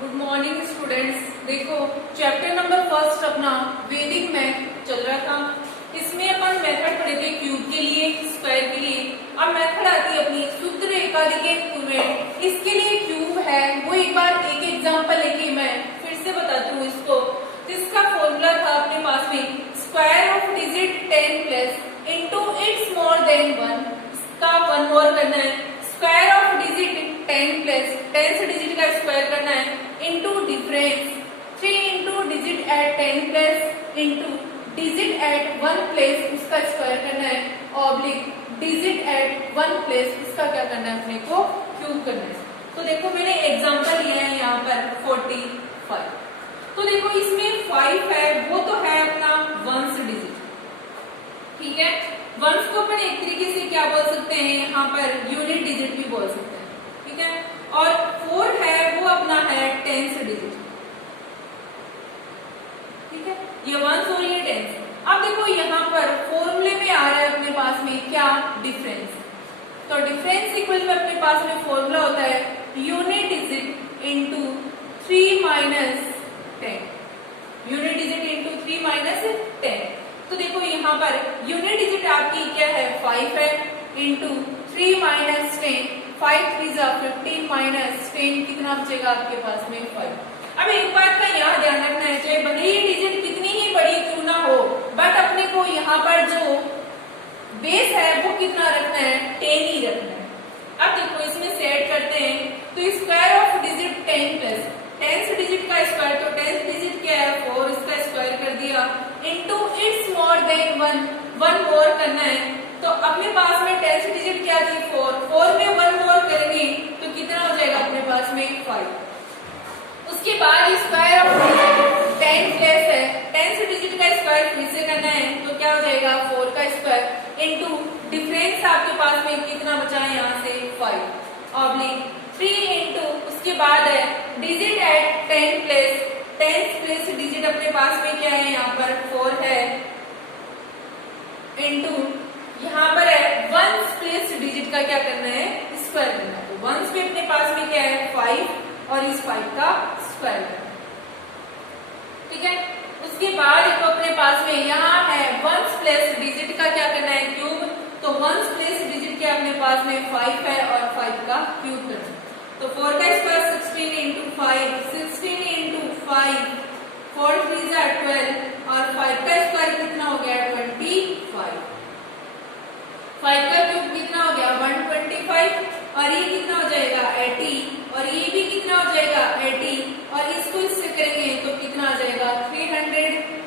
Good morning students. देखो chapter number first अपना वैदिक मैथ चल रहा था। इसमें अपन मेथड पढ़े थे क्यूब के लिए, स्क्वायर के लिए। अब मेथड आती है अपनी सूत्र एकाधिक फॉर्मेट। इसके लिए क्यूब है वो एक बार एक एग्जांपल लेके मैं फिर से बताती हूँ इसको। जिसका फॉर्मूला था अपने पास में square of digit 10 plus into it's more than 1। इसका वन मोर करना है। स्क्वायर ऑफ डिजिट 10 प्लस 10 से डिजिट का स्क्वायर करना है into difference 3 into digit at 10 plus into digit at 1 place उसका स्क्वायर करना है ऑब्लिक डिजिट एट 1 प्लेस उसका क्या करना है अपने को क्यूब करना है। तो देखो मैंने एग्जांपल लिया है यहाँ पर 45। तो देखो इसमें 5 है वो तो है अपना वंस डिजिट, ठीक है। वंस को अपन एक तरीके से क्या बोल सकते हैं यहाँ पर यूनिट डिजिट भी बोल सकते हैं, ठीक है। और 4 है वो अपना है 10th डिजिट, ठीक है। ये वंस और ये 10th। अब देखो यहाँ पर फॉर्मूले में आ रहा है अपने पास में क्या डिफरेंस। तो डिफरेंस इक्वल में अपने पास में फॉर्मूला होता है unit digit into 3 minus 10। Unit digit into 3 minus 10। तो देखो यहाँ पर यूनिट डिजिट आपकी क्या है 5 है इंटू 3 माइनस 10। 5 3 जा 15 माइनस 10 कितना बचेगा आपके पास में 5। अब एक बात का यहाँ ध्यान रखना है, चाहे भले ही डिजिट कितनी ही बड़ी क्यों ना हो, बट अपने को यहाँ पर जो बेस है वो कितना रखना है 10 ही रखना है। अब देखो इसमें सेट करते हैं तो square of digit 10 plus 10th digit का स्क्वायर, तो 10th डिजिट क्या है 4, इसका स्क्वायर कर दिया इंटू इट्स मोर देन 1 मोर करना है। तो अपने पास में 10th डिजिट क्या थी 4 में 1 मोर करेंगे तो कितना हो जाएगा अपने पास में 5। उसके बाद स्क्वायर ऑफ 10 प्लस है 10th डिजिट का स्क्वायर फिर से करना है तो क्या हो जाएगा 4 का स्क्वायर इंटू डिफरेंस आपके पास में कितना बचा है यहाँ से 5 ऑब्लिक 3 इंटू उसके बाद है digit at 10 plus 10 plus digit अपने पास में क्या है यहाँ पर 4 है इंटू यहाँ पर है 1 प्लस डिजिट का क्या करना है स्क्वायर करना है। तो 1 पे अपने पास में क्या है 5 और इस 5 का स्क्वायर करना है, ठीक है। उसके बाद एक अपने पास में यहाँ है 1 प्लस डिजिट का क्या करना है क्यूब। तो 1 प्लस डिजिट क्या अपने पास में 5 है और 5 का क्यूब करना है। तो 4 का स्क्वायर 16 इंटू 5 16 इंटू 5 4 3 जा 12 और 5 का स्क्वायर कितना हो गया 25। 5 का क्यूब कितना हो गया 125 और ये कितना हो जाएगा 80 और ये भी कितना हो जाएगा 80 और इसको इससे करेंगे तो कितना आ जाएगा 300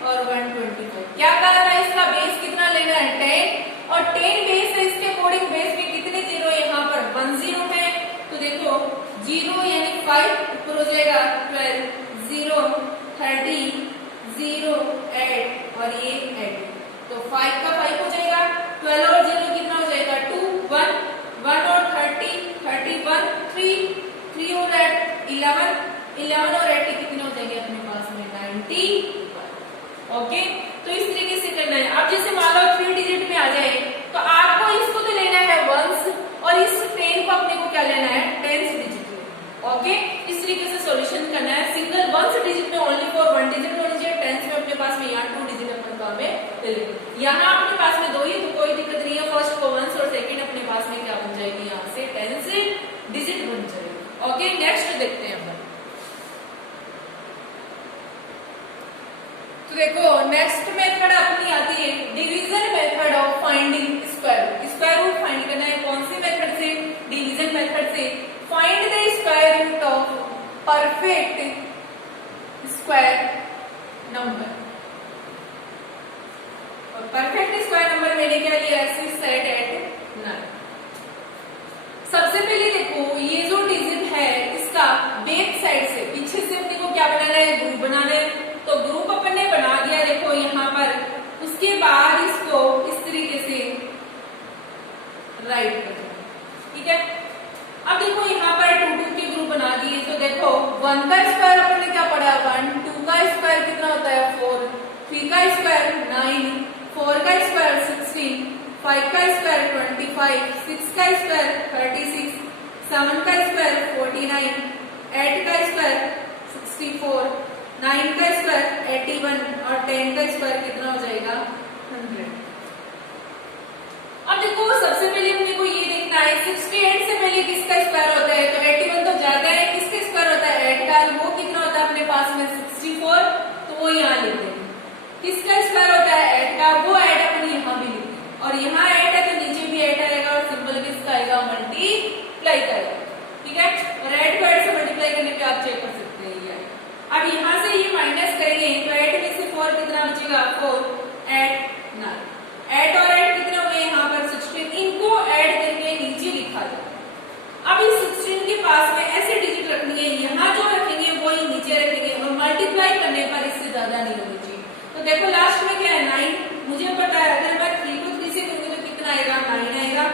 और 125। क्या कहा था इसका बेस कितना लेना है 10 और 10 बेस है, इसके अकॉर्डिंग बेस में कितने जीरो यहाँ पर 1 जीरो है। तो देखो 0 यानी 5 ऊपर हो जाएगा 12 0 30 0 8 और ये 8। तो 5 का 5 हो जाएगा 12 और 0 कितना हो जाएगा 2 1 और 30 31 3 और 8 11 और 80 कितने हो जाएंगे अपने पास में 91। ओके, तो इस तरीके से करना है। अब जैसे मान लो 3 डिजिट में आ जाए तो आपको इसको तो लेना है वंस और इस 10 को अपने को क्या लेना है 10th डिजिट में। ओके, इस तरीके से सॉल्यूशन करना है। सिंगल वंस डिजिट में ओनली फॉर 1 डिजिट होनी चाहिए, 10th में अपने पास में यहाँ 2 डिजिट अपन को हमें ले लेंगे। यहाँ अपने पास में 2 ही तो कोई दिक्कत नहीं है। फर्स्ट को वंस और सेकंड अपने पास में क्या बन जाएगी यहाँ से 10th डिजिट बन जाएगी। ओके, नेक्स्ट देखते हैं अपन। तो देखो नेक्स्ट मेथड अपनी आती है division method of finding square root. Square root find करना है कौन सी मेथड से डिवीजन मेथड से। Find the square root of perfect square number. और परफेक्ट स्क्वायर नंबर मैंने क्या लिया है सेट एट 9। सबसे पहले देखो ये जो डिजिट है इसका बैक साइड से पीछे से अपने को क्या बनाना है ग्रुप बनाना है। तो ग्रुप अपन ने बना दिया देखो यहाँ पर। उसके बाद इसको इस तरीके से राइट कर दो, ठीक है। अब देखो यहाँ पर 2 2 के ग्रुप बना दिए। तो देखो 1 का स्क्वायर अपन ने क्या पढ़ा 1 2 का स्क्वायर कितना होता है 4 3 का स्क्वायर 9 4 का स्क्वायर 16 5 का स्क्वायर 25 6 का स्क्वायर 36 7 का स्क्वायर 49 8 का स्क्वायर 9 का स्क्वायर 81 और 10 का स्क्वायर कितना हो जाएगा 100। अब देखो सबसे पहले अपने को ये देखना है 68 से पहले किसका स्क्वायर होता है, तो 81 तो ज्यादा है, किसका स्क्वायर होता है 8 का, वो कितना होता है अपने पास में 64, तो वो यहाँ लिख देंगे। किसका स्क्वायर होता है 8 का, वो 8 अपन यहाँ भी लिख देंगे, और यहाँ 8 है तो नीचे भी 8 आएगा और सिंबल किसका आएगा मल्टीप्लाई करेगा, ठीक है। और 8 को 8 से मल्टीप्लाई करने पे आप चेक कर सकते हैं ये। अब यहाँ से ये माइनस करेंगे तो 8 में से 4 कितना बचेगा 4, 8 9, 8 और 8 कितने हो गए यहाँ पर 16, इनको ऐड करके नीचे लिखा जाए। अब इस 16 के पास में ऐसे डिजिट रखनी है, यहाँ जो रखेंगे वो ही नीचे रखेंगे, और मल्टीप्लाई करने पर इससे ज्यादा नहीं होनी चाहिए। तो देखो लास्ट में क्या है 9, मुझे पता है अगर मैं 3 को 3 से करूंगी तो कितना आएगा 9 आएगा।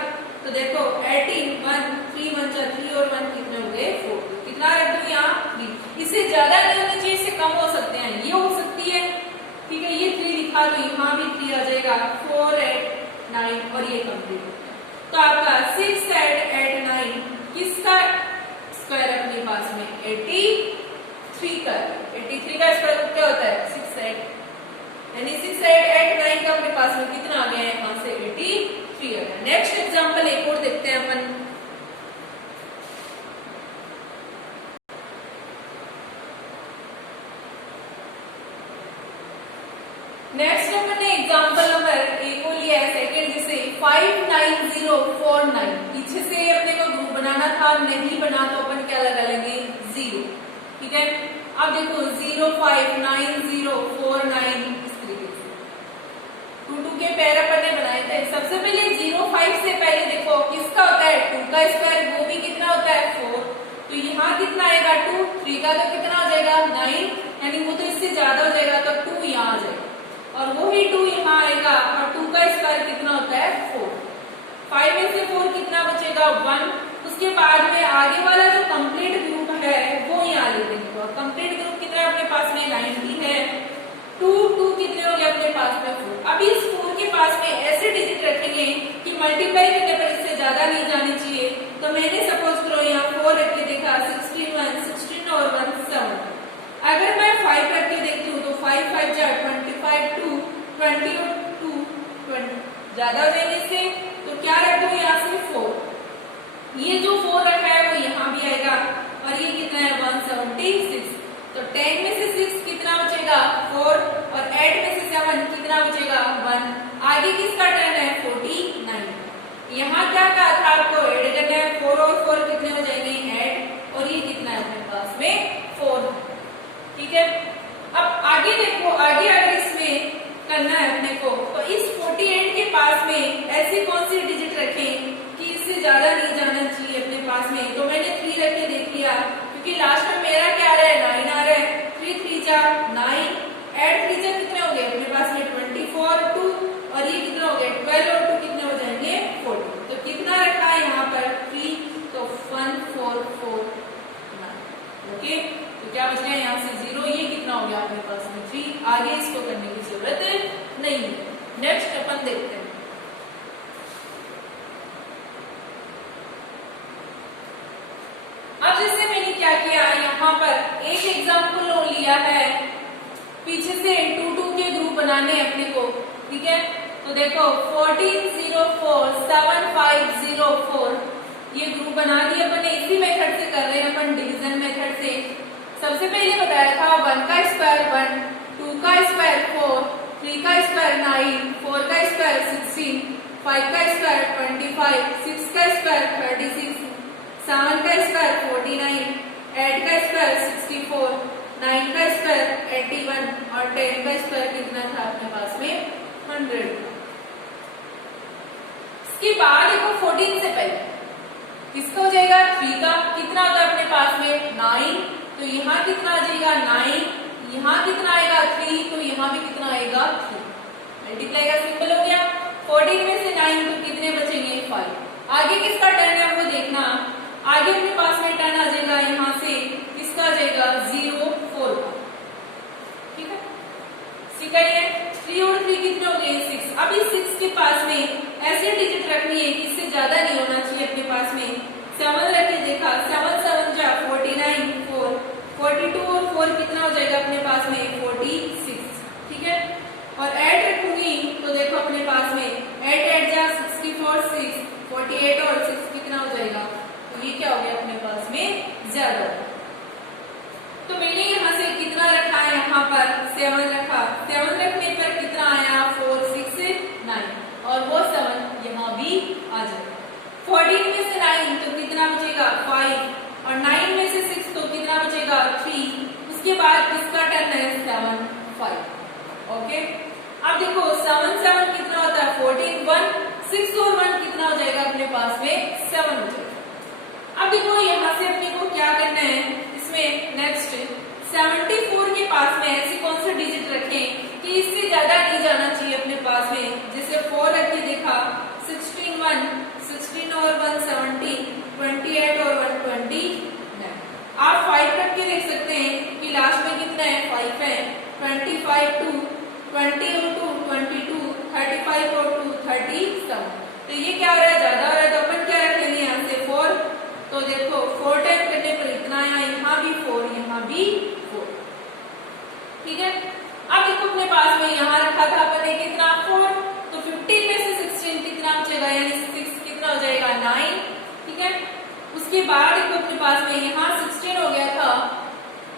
तो देखो 18 1 3 1 जा 3 और 1 कितने हो गए 4, कितना रख दो यहाँ 3, इससे ज्यादा नहीं होनी चाहिए, इससे कम हो सकते हैं, ये हो सकती है, ठीक है। ये 3 लिखा तो यहाँ भी 3 आ जाएगा 4 8 9 और ये कंप्लीट हो गया। तो आपका 6 8 9 किसका स्क्वायर अपने पास में 83 का, 83 का स्क्वायर क्या होता है 6 8, यानी 6 8 8 9 का अपने पास में कितना आ गया है यहाँ से 83 आ गया। नेक्स्ट एग्जांपल एक और देखते हैं अपन। नेक्स्ट अपन ने एग्जांपल नंबर एक को लिया है सेकंड, जिसे 59049, पीछे से अपने को ग्रुप बनाना था, नहीं बना तो अपन क्या लगा लेंगे 0, ठीक है। अब देखो 059049 इस तरीके से 2 2 के पैर अपन ने बनाए थे। सबसे पहले 05 से पहले देखो किसका होता है 2 का स्क्वायर, वो भी कितना होता है 4, तो यहाँ कितना आएगा 2, 3 का तो कितना हो जाएगा 9, यानी वो तो इससे ज्यादा हो जाएगा, तो 2 यहाँ आ जाएगा, और वो ही 2 यहाँ आएगा, और 2 का स्क्वायर कितना होता है 4, 5 में से 4 कितना बचेगा 1। उसके बाद में आगे वाला जो कंप्लीट ग्रुप है वो यहाँ ले देंगे, और कंप्लीट ग्रुप कितना है अपने पास में 90 है, 2 2 कितने हो गए अपने पास में 4। अब इस 4 के पास में ऐसे डिजिट रखेंगे कि मल्टीप्लाई करने पर इससे ज्यादा नहीं जानी चाहिए। तो मैंने सपोज करो यहाँ 4 रख के देखा 16 1 16 और 1 7, अगर मैं 5 रख के देखती हूँ तो 5 5 जा 25 2 20 और 2 20 ज्यादा हो जाएंगे इससे, तो क्या रख दो यहाँ से 4, ये जो 4 रखा है वो यहाँ भी आएगा, और ये कितना है 176, तो 10 में से 6 कितना बचेगा 4, और 8 में से 7 कितना बचेगा 1। आगे किसका टर्न है 49, यहाँ क्या कहा था आपको ऐड करना है, 4 और 4 कितने हो जाएंगे 8, और ये कितना है अपने पास में 4, ठीक है। अब आगे देखो, आगे अगर इसमें करना है अपने को, तो इस 48 के पास में ऐसी कौन सी डिजिट रखें कि इससे ज्यादा नहीं जाना चाहिए अपने पास में। तो मैंने 3 रख के देख लिया, क्योंकि लास्ट में मेरा क्या आ रहा है 9 आ रहा है, 3 3 जा 9, 8 3 जा कितने हो गए अपने पास में 24 2, और ये कितना हो गया 12 और 2 कितने हो जाएंगे 40, तो कितना रखा है यहाँ पर 3, तो 1 4 4 9, ओके। तो क्या बच गया यहाँ से 0, ये कितना हो गया अपने पास में 3, आगे इसको करने की जरूरत नहीं है। नेक्स्ट अपन देखते हैं। अब जैसे मैंने क्या किया यहाँ पर एक एग्जाम्पल लिया है, पीछे से 2 2 के ग्रुप बनाने अपने को, ठीक है। तो देखो 1404 7504 ये ग्रुप बना दिया अपन ने, इसी मेथड से कर रहे हैं अपन डिवीजन मेथड से। सबसे पहले बताया था 1 का स्क्वायर 1, 2 का स्क्वायर 4, 3 का स्क्वायर 9, 4 का स्क्वायर 16, 5 का स्क्वायर 25, 6 का स्क्वायर 36, 7 का स्क्वायर 49, 8 का स्क्वायर 64, 9 का स्क्वायर 81, और 10 का स्क्वायर कितना था अपने पास में 100। इसके बाद देखो 14 से पहले किसका हो जाएगा 3 का, कितना होता है अपने पास में 9, तो यहाँ कितना आ जाएगा 9, यहाँ कितना आएगा 3, तो यहाँ भी कितना आएगा 3, मल्टीप्लाई का सिंबल हो गया। 14 में से 9 तो कितने बचेंगे 5। आगे किसका टर्न है वो देखना, आगे अपने पास में टर्न आ जाएगा यहाँ से किसका आ जाएगा 0 4 का, ठीक है। सिखाइए 3 और 3 कितने हो गए 6। अब इस 6 के पास में ऐसे डिजिट रखनी है कि इससे ज्यादा नहीं होना चाहिए अपने पास में। 7 रख के देखा 7 7 जा 49 4, 42 और 4 कितना हो जाएगा अपने पास बचेगा 5 और 9 में से 6 तो कितना बचेगा 3। उसके बाद किसका टर्न है 7 5। ओके, अब देखो 7 7 कितना होता है 14 1 6 और 1 कितना हो जाएगा अपने पास में 7 हो जाएगा। अब देखो यहाँ से अपने को क्या करना है, इसमें नेक्स्ट 74 के पास में ऐसे कौन सा डिजिट रखें कि इससे ज्यादा नहीं जाना चाहिए अपने पास में। जैसे 4 रख के देखा 16 1 16 और 1 17 28 और 1 29। आप 5 रख के देख सकते हैं कि लास्ट में कितना है 5 है। 25 2 20 और 2 22 35 और 2 37। तो ये क्या हो रहा है ज्यादा हो रहा है, तो अपन क्या रख लेंगे यहाँ से 4। तो देखो 4 टाइम करने पर इतना आया, यहाँ भी 4 यहाँ भी 4। ठीक है, अब देखो अपने पास में यहाँ रखा था अपन ने कितना 4, तो 15 में से 16 कितना बचेगा, यानी 6 कितना हो जाएगा 9। ठीक है, उसके बाद देखो अपने पास में यहाँ 16 हो गया था।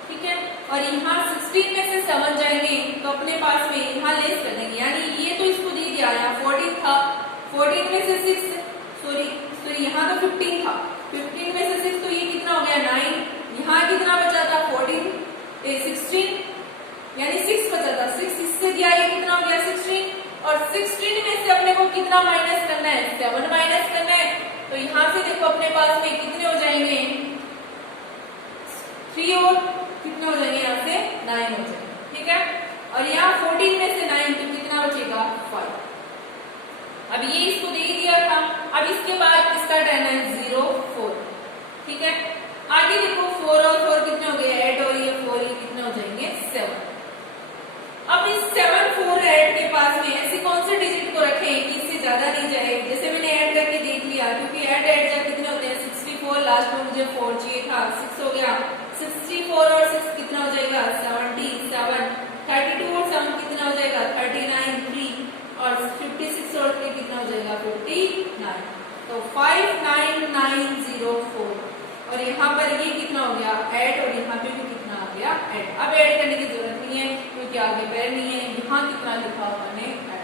ठीक है, और यहाँ 16 में से 7 जाएंगे तो अपने पास में यहाँ लेस कर देंगे, यानी ये तो इसको दे दिया, यहाँ 14 था, 14 में से 6 सॉरी यहाँ तो 15 था, 15 में से 6 तो ये कितना हो गया 9। यहाँ कितना बचा था 16 यानी 6 बचा था, 6 इससे दिया, ये कितना हो गया 16 और 16 में से अपने को कितना माइनस करना है 7 माइनस करना है। तो यहाँ से देखो अपने पास में कितने हो जाएंगे 3 और कितने हो जाएंगे यहाँ से 9 हो जाएंगे। ठीक है, और यहाँ 14 में से 9 तो कितना बचेगा 5। अब ये इसको दे दिया था। अब इसके बाद किसका टर्न है 0 4। ठीक है, आगे देखो 4 और 4 कितने हो गए 8 और ये 4 ये कितने हो जाएंगे 7। अब इस 7 4 8 के पास में ऐसे कौन से डिजिट को रखें कि इससे ज्यादा नहीं जाए। जैसे मैंने ऐड करके देख लिया, क्योंकि ऐड जब कितने होते हैं 64, लास्ट में मुझे 4 चाहिए था, 6 हो गया 64 और 6 कितना हो जाएगा 77, 32 और 7 कितना हो जाएगा 39 3 और 56 और 3 कितना हो जाएगा 59। तो 59904 और यहाँ पर ये कितना हो गया 8 और यहाँ पे भी कितना आ गया 8। अब ऐड करने की जरूरत नहीं है क्योंकि आगे पैर नहीं है, यहाँ कितना लिखा हुआ है 8।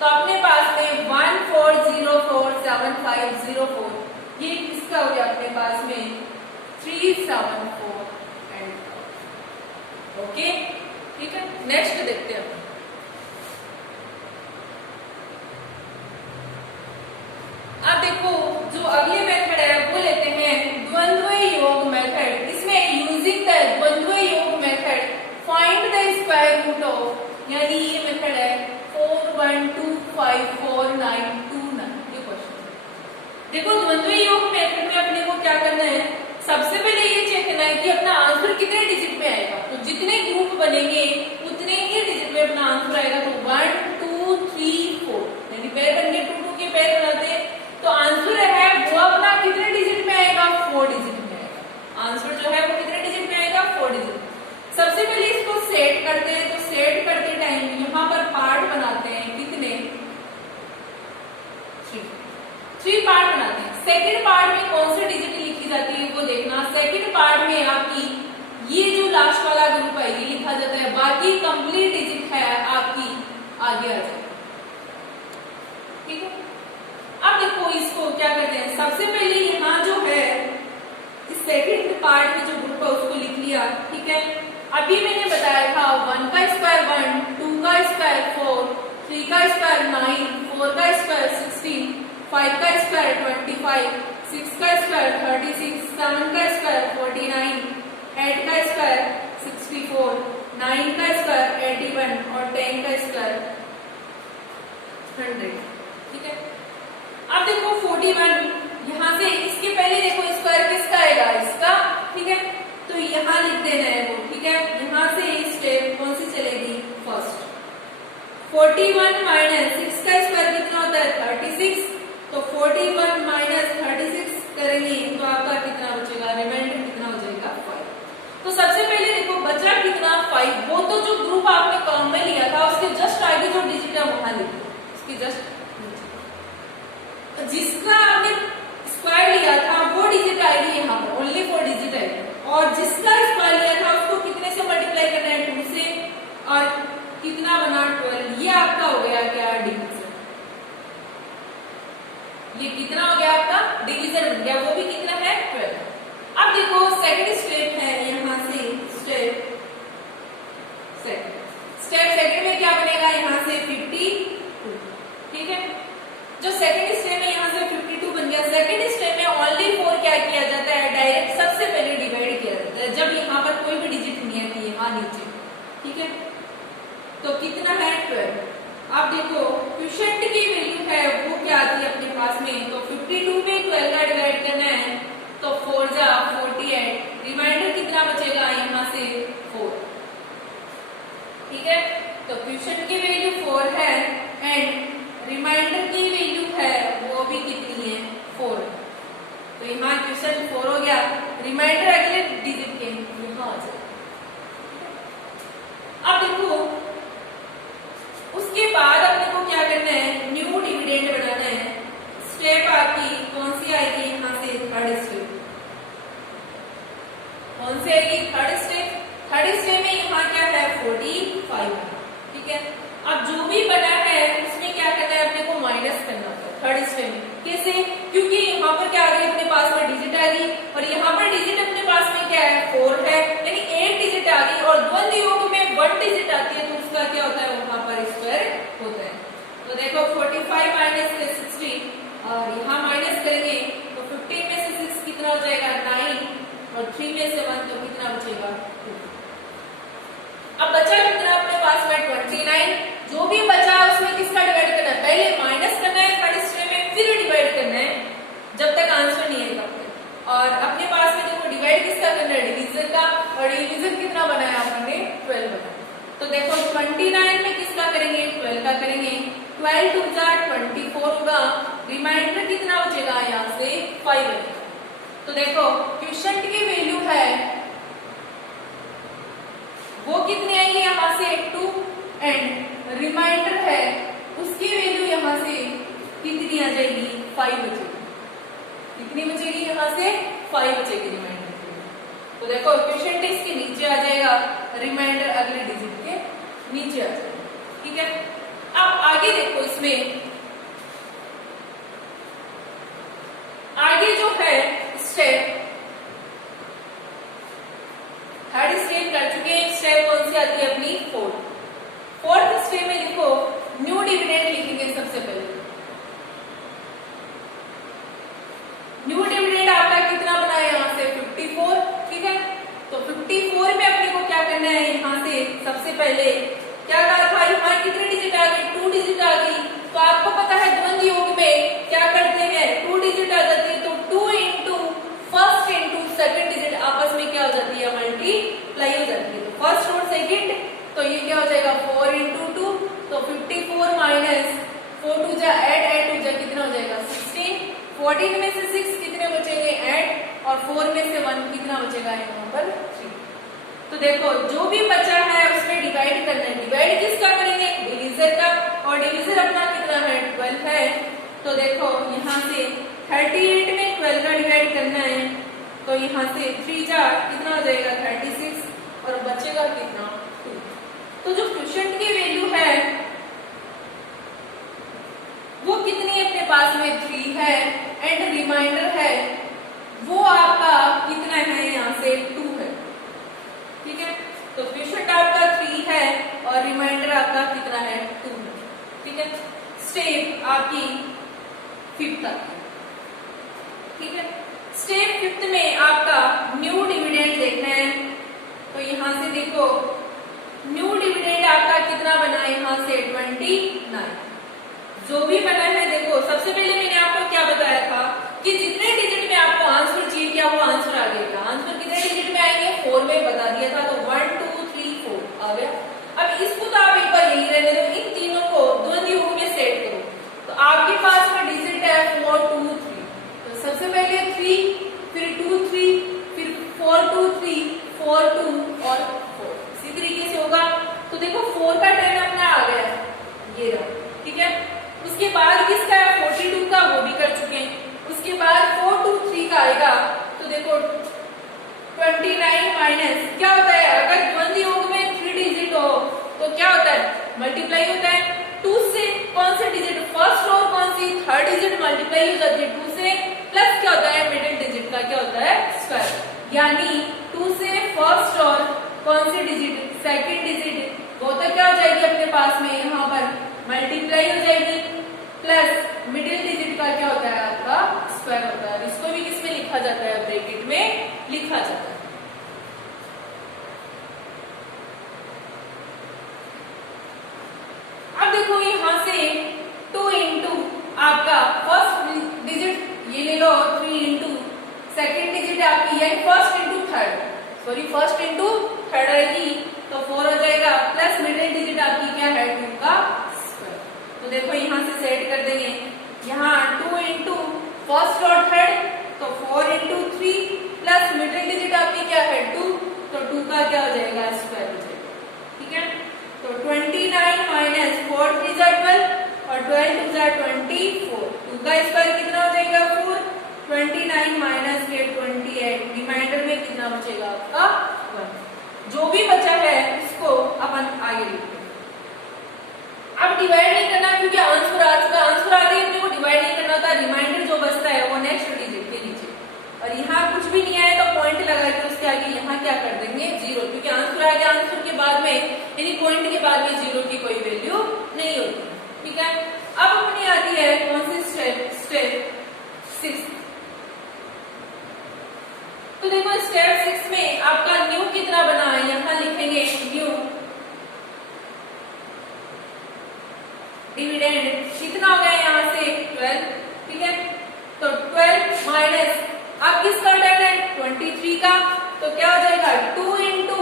तो अपने पास में 14047504 ये किसका हो गया अपने पास में 374 एंड। ओके, ठीक है, नेक्स्ट देखते हैं। अब देखो जो अगले मेथड है वो लेते हैं द्वंद्व योग मेथड। इसमें यूजिंग द द्वंद्व योग method find the square root of, यानी ये मेथड है 41254929। ये क्वेश्चन देखो द्वंद्व योग मेथड में अपने को क्या करना है, सबसे पहले ये चेक करना है कि अपना आंसर कितने डिजिट में आएगा। तो जितने ग्रुप बनेंगे उतने ही डिजिट में अपना आंसर आएगा। तो 1 2 3 4 यानी पैर बनने 2 2 के पैर बनाते हैं, तो आंसर है वो अपना कितने डिजिट में आएगा 4 डिजिट में आएगा। आंसर जो है वो कितने डिजिट में आएगा 4 डिजिट। सबसे पहले इसको सेट करते हैं, तो सेट करते टाइम यहाँ पर पार्ट बनाते हैं कितने 3 पार्ट बनाते हैं। सेकंड पार्ट में कौन सी डिजिट लिखी जाती है वो देखना। सेकंड पार्ट में आपकी ये जो लास्ट वाला ग्रुप है ये लिखा जाता है, बाकी कंप्लीट डिजिट है आपकी आगे आ जाएगी। ठीक है, अब देखो इसको क्या करते हैं, सबसे पहले यहाँ जो है इस सेकंड पार्ट में जो ग्रुप है उसको लिख लिया। ठीक है, अभी मैंने बताया था 1 का स्क्वायर 1, 2 का स्क्वायर 4, 3 का स्क्वायर 9, 4 का स्क्वायर 16, 5 का स्क्वायर 25, 6 का स्क्वायर 36, 7 का स्क्वायर 49, 8 का स्क्वायर 64, 9 का स्क्वायर 81 और 10 का स्क्वायर 100। ठीक है, अब देखो 41 यहाँ से इसके पहले देखो स्क्वायर किसका आएगा इसका। ठीक है, तो यहाँ लिख देना है वो। ठीक है, यहाँ से स्टेप कौन सी चलेगी फर्स्ट। 41 माइनस 6 का स्क्वायर कितना होता है 36, तो 41 माइनस 36 करेंगे तो आपका कितना बचेगा, रिमाइंडर कितना हो जाएगा 5। तो सबसे पहले देखो बचा कितना 5, वो तो जो ग्रुप आपने कॉम में लिया था उसके जस्ट आगे जो डिजिट है वहां लिखो, उसकी जस्ट जिसका आपने स्क्वायर लिया था वो डिजिट आएगी यहाँ पर, ओनली 4 डिजिट आएगी। और जिसका स्क्वायर लिया था उसको कितने से मल्टीप्लाई करना है 2 से, और कितना बना 12। ये आपका हो गया क्या डिवीजन, ये कितना हो गया आपका डिवीजन बन गया, वो भी कितना है 12। सेकंड स्टेप में यहाँ से 52 बन गया। सेकंड स्टेप में ओनली 4 क्या किया जाता है, डायरेक्ट सबसे पहले डिवाइड किया जाता है जब यहाँ पर कोई भी डिजिट नहीं है कि यहाँ नीचे, ठीक है। तो कितना है 12। अब देखो क्वोशिएंट की वैल्यू है वो क्या आती है अपने पास में, तो 52 में 12 का डिवाइड करना है तो 4 जा 48, रिमाइंडर कितना बचेगा यहाँ से 4, ठीक है। तो क्वोशिएंट की वैल्यू 4 है एंड रिमाइंडर की वैल्यू है वो भी कितनी है 4। तो यहाँ क्वोशिएंट 4 हो गया, रिमाइंडर अगले डिजिट के यहाँ आ जाएगा। अब देखो उसके बाद अपने को क्या करना है, न्यू डिविडेंड बनाना है। स्टेप आपकी कौन सी आएगी यहाँ से, थर्ड स्टेप। कौन सी आएगी, थर्ड स्टेप। थर्ड स्टेप में यहाँ क्या है 45, ठीक है। अब जो भी बना है उसमें क्या करना है अपने को, माइनस करना होगा थर्ड स्टेप में। कैसे, क्योंकि यहाँ पर क्या आ गई अपने पास में डिजिट आ गई और यहाँ पर डिजिट अपने पास में क्या है 4 है, यानी 8 डिजिट आ गई और द्वंद योग में 1 डिजिट आती है तो उसका क्या होता है वहां पर स्क्वायर होता है। तो देखो 45 माइनस 60 और यहाँ माइनस करेंगे तो 15 में से 6 कितना हो जाएगा 9 और 3 में से 1 तो कितना बचेगा 2। अब बचा कितना अपने पास में 29। जो भी बचा उसमें किसका डिवाइड करना है, पहले माइनस करना है थर्ड स्टेप में, फिर डिवाइड करना है जब तक आंसर नहीं है तब तक। और अपने पास में देखो डिवाइड किसका करना है, डिवीजन का, और डिवीजन कितना बनाया आपने 12 बनाया। तो देखो 29 में किसका करेंगे 12 का करेंगे, 12 टू जा 24 होगा, रिमाइंडर कितना बचेगा यहाँ से 5 बचेगा। तो देखो क्वोशिएंट की वैल्यू है वो कितनी आएगी यहाँ से 2 एंड रिमाइंडर है उसकी वैल्यू यहाँ से कितनी आ जाएगी 5 बचेगी। कितनी बचेगी यहाँ से 5 बचेगी रिमाइंडर की। तो देखो क्वोशिएंट इसके नीचे आ जाएगा, रिमाइंडर अगले डिजिट के नीचे आ जाएगा, ठीक है। अब आगे देखो इसमें आगे जो है स्टेप, थर्ड स्टेप कर चुके हैं। स्टेप कौन सी आती है अपनी फोर्थ स्टेप में देखो न्यू डिविडेंड लिखेंगे सबसे पहले। न्यू डिविडेंड आपका कितना बना है यहाँ से 54, ठीक है। तो 54 में अपने को क्या करना है, यहाँ से सबसे पहले क्या कहा था, यहाँ कितने डिजिट आ गई 2 डिजिट आ गई। तो आपको पता है द्वंद योग में क्या करते हैं 2 डिजिट आ जाती है, तो 2 into first into second digit आपस में क्या हो जाती है मल्टीप्लाई हो जाती है। तो फर्स्ट और सेकंड, तो ये क्या हो जाएगा 4 इंटू 2, तो 54 माइनस 4 टू जा 8 टू जा कितना हो जाएगा 16, 14 में से 6 कितने बचेंगे 8 और 4 में से 1 कितना बचेगा यहाँ पर 3। तो देखो जो भी बचा है उसमें डिवाइड करना है। डिवाइड किसका करेंगे, डिवीजर का, और डिवीजर अपना कितना है 12 है। तो देखो यहाँ से 38 में 12 का डिवाइड करना है तो यहाँ से 3 जा कितना हो जाएगा 36 और बचेगा कितना 2। तो जो क्वोशिएंट की वैल्यू है वो कितनी अपने पास में 3 है एंड रिमाइंडर है वो आपका कितना है यहाँ से 2 है, ठीक है। तो क्वोशिएंट आपका 3 है और रिमाइंडर आपका कितना है 2 है, ठीक है। स्टेप आपकी 5th तक, ठीक है। स्टेप 5th में आपका न्यू डिविडेंड देखना है। तो यहाँ से देखो न्यू डिविडेंड आपका कितना बना है यहाँ से 29। जो भी बना है देखो सबसे पहले मैंने आपको क्या बताया था कि जितने डिजिट में आपको आंसर चाहिए क्या वो आंसर आ गया। आंसर कितने डिजिट में आएंगे 4 में बता दिया था, तो 1 2 3 4 आ गया। अब इसको तो आप एक बार यही रहने दो, इन तीनों को द्वंद योग में सेट करो। तो आपके पास में डिजिट है 4 2 3, तो सबसे पहले 3 फिर 2 3 फिर 4 2 3 4 2 और 4, इसी तरीके से होगा। तो देखो 4 का टर्न अपना आ गया ये रहा, ठीक है। उसके बाद किसका है 42 का, वो भी कर चुके हैं। उसके बाद 4 2 3 का आएगा तो देखो 29 माइनस क्या होता है, अगर द्वंद योग में 3 डिजिट हो तो क्या होता है मल्टीप्लाई होता है। 2 से कौन से डिजिट फर्स्ट और कौन सी थर्ड डिजिट मल्टीप्लाई हो जाती है 2 से, प्लस क्या होता है मिडिल डिजिट का क्या होता है स्क्वायर, यानी 2 से फर्स्ट और कौन सी डिजिट सेकंड डिजिट वो तो क्या हो जाएगी अपने पास में यहाँ पर मल्टीप्लाई हो जाएगी। प्लस मिडिल डिजिट का क्या होता है आपका स्क्वायर होता है। इसको भी किसमें लिखा जाता है, ब्रैकेट में लिखा जाता है। अब देखो यहां से 2 इंटू आपका फर्स्ट डिजिट ये ले लो, 3 इंटू सेकेंड डिजिट आपकी है first into third, sorry first into third आएगी तो 4 हो जाएगा, प्लस मिडिल डिजिट आपकी क्या है 2 का स्क्वायर। तो देखो यहां से सेट कर देंगे, यहाँ 2 इंटू फर्स्ट और थर्ड तो 4 इंटू 3 प्लस मिडिल डिजिट आपकी क्या है 2 तो 2 का क्या हो जाएगा स्क्वायर हो जाएगा। ठीक है, तो 29 माइनस 4 3 जा 12 और 12 2 जा 24, 2 का स्क्वायर कितना हो जाएगा 4, 29 माइनस के 28, रिमाइंडर में कितना बचेगा आपका 1। जो भी बचा है उसको अपन आगे लिखते हैं। अब डिवाइड नहीं करना क्योंकि आंसर आ चुका, आंसर आते ही अपने को डिवाइड नहीं करना था, रिमाइंडर जो बचता है वो नेक्स्ट डिजिट के नीचे, और यहाँ कुछ भी नहीं आया तो पॉइंट लगा के उसके आगे यहाँ क्या कर देंगे 0, क्योंकि आंसर आ गया, आंसर के बाद में यानी पॉइंट के बाद में 0 की कोई वैल्यू नहीं होती। ठीक है, अब अपनी आती है कौन सी स्टेप 6। तो देखो स्टेप 6 में आपका न्यू कितना बना है, यहाँ लिखेंगे न्यू डिविडेंड कितना हो गया यहाँ से 12। ठीक है, तो 12 माइनस अब किसका टर्न है 23 का, तो क्या हो जाएगा 2 इंटू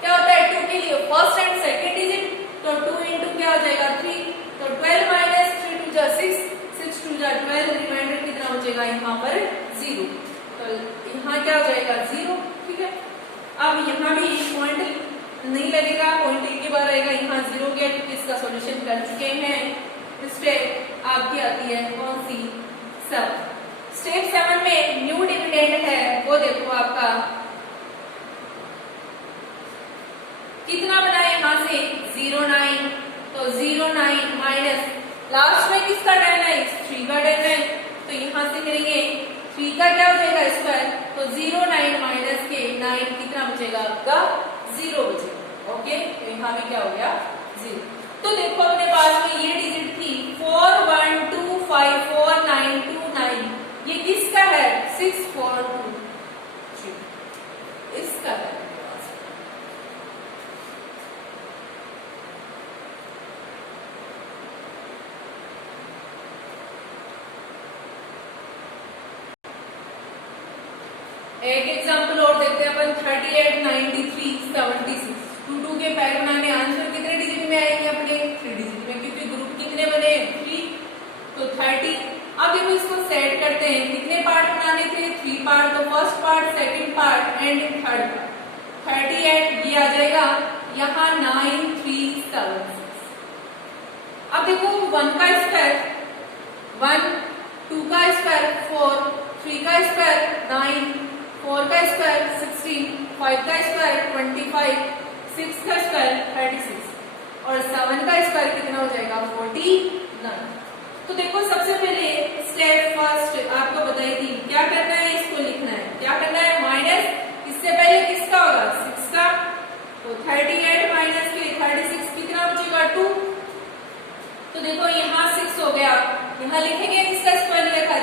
क्या होता है 2 के लिए फर्स्ट एंड सेकेंड डिजिट, तो 2 इंटू क्या हो जाएगा 3, तो 12 माइनस 3 2 जा 6, 6 2 जा 12, रिमाइंडर कितना बचेगा यहाँ पर 0, तो यहाँ क्या हो जाएगा 0। ठीक है, अब यहाँ भी पॉइंट नहीं लगेगा, पॉइंट एक ही बार आएगा, यहाँ 0 गया क्योंकि इसका सॉल्यूशन कर चुके हैं। स्टेप आपकी आती है कौन सी 7। स्टेप 7 में न्यू डिविडेंड है वो देखो आपका कितना बना है यहाँ से 09, तो 09 माइनस लास्ट में किसका टर्न है 3 का टर्न है, तो यहाँ से करेंगे 3 का क्या हो जाएगा स्क्वायर, तो 09 माइनस के 9 कितना बचेगा आपका 0 बचेगा। ओके, तो यहाँ भी क्या हो गया 0। तो देखो अपने पास में ये डिजिट थी 4 1 2 5 4 9 2 9, ये किसका है 6 4 2 3, इसका है। एक एग्जांपल और देखते हैं अपन 38 93 76, 2 2 के पैर बनाने, आंसर कितने डिजिट में आएंगे अपने 3 डिजिट में, क्योंकि ग्रुप कितने बने 3, तो 30। अब देखो इसको सेट करते हैं, कितने पार्ट बनाने थे 3 पार्ट, तो first part second part and third part. 38 ये आ जाएगा यहाँ 9 3 7 6। अब देखो 1 का स्क्वायर 1, 2 का स्क्वायर 4, 3 का स्क्वायर 9, 4 का स्क्वायर 16, 5 का स्क्वायर 25, 6 का स्क्वायर 36 और 7 का स्क्वायर कितना हो जाएगा 49। तो देखो सबसे पहले स्टेप फर्स्ट आपको बताई थी, क्या करना है इसको लिखना है, क्या करना है माइनस, इससे पहले किसका होगा 6 का, तो 38 माइनस के 36 कितना बचेगा 2, तो देखो यहाँ 6 हो गया, यहाँ लिखेंगे इसका स्क्वायर लिखा